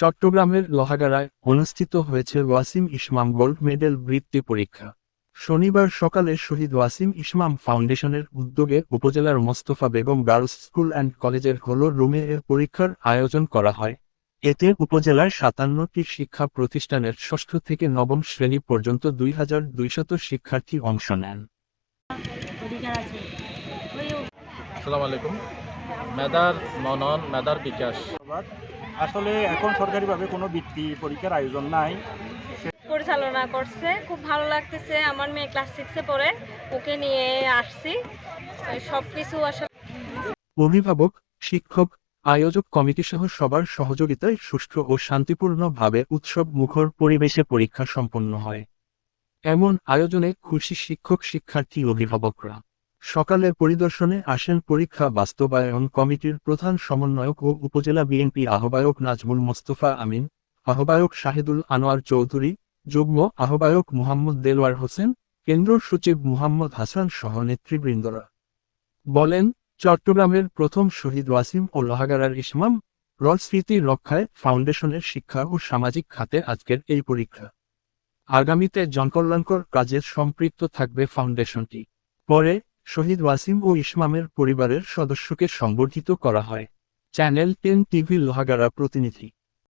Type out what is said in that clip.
চট্টগ্রামের লোহাগাড়ায় অনুষ্ঠিত হয়েছে ওয়াসিম ইসমাম গোল্ড মেডেল বৃত্তি পরীক্ষা। শনিবার সকালে শহীদ ওয়াসিম ইসমাম ফাউন্ডেশনের উদ্যোগে উপজেলার Mostafa Begum girls school and কলেজের হল রুমে এর পরীক্ষার আয়োজন করা হয়। এতে উপজেলার ৫৭টি শিক্ষা প্রতিষ্ঠানের ষষ্ঠ থেকে নবম শ্রেণী পর্যন্ত ২,২০০ শিক্ষার্থী অংশ নেন। আসসালামু আলাইকুম। মেধার মনন, মেধার বিকাশ। আসলে এখন সরকারিভাবে কোনো বৃত্তি পরীক্ষার আয়োজন নাই। পরিচালনা করছে, খুব ভালো লাগতেছে। আমার মেয়ে ক্লাস 6-এ পড়ে, ওকে নিয়ে আসছি। সবকিছু আসলে অভিভাবক, শিক্ষক, আয়োজক কমিটি সহ সবার সহযোগিতায় সুষ্ঠু ও শান্তিপূর্ণভাবে উৎসব মুখর পরিবেশে পরীক্ষা সম্পন্ন হয়। এমন আয়োজনে খুশি শিক্ষক, শিক্ষার্থী, অভিভাবকরা। সকালে পরিদর্শনে আসেন পরীক্ষা বাস্তবায়ন কমিটির প্রধান সমন্বয়ক ও উপজেলা বিএনপি আহ্বায়ক নাজমুল মোস্তফা আমিন, আহ্বায়ক শাহিদুল আনোয়ার চৌধুরী, যুগ্ম আহ্বায়ক মুহাম্মদ দেলোয়ার হোসেন, কেন্দ্র সচিব মুহাম্মদ হাসান সহ নেতৃবৃন্দরা। বলেন, চট্টগ্রামের প্রথম শহীদ ওয়াসিম ও লোহাগাড়ার ইসমাম রল স্মৃতি রক্ষায় ফাউন্ডেশনের শিক্ষা ও সামাজিক খাতে আজকের এই পরীক্ষা। আগামীতে জনকল্যাণকর কাজে সম্পৃক্ত থাকবে ফাউন্ডেশনটি। পরে শহীদ ওয়াসিম ও ইসমামের পরিবারের সদস্যকে সংবর্ধিত করা হয়। চ্যানেল 10 টিভি লোহাগাড়া প্রতিনিধি।